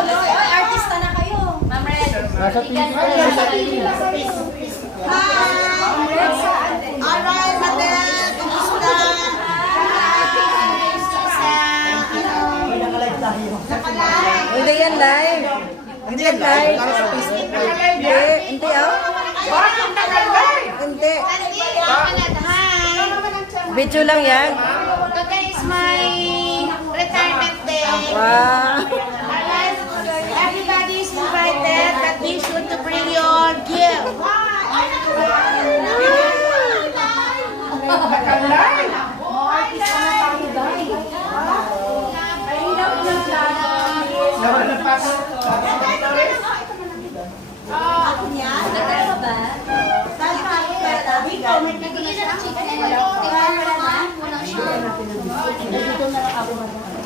tuloy. Ay, artista na kayo. Ma'am Red. Nasa piso. Alright, Madel, kumusta? Hindi yan live. Hindi yan live. Hindi oh. Hindi. Video lang yan. Today is my retirement day. Wow. Everybody is invited, but be sure to bring your gift. Ako niya? Nagkano ba? Nagkano ba?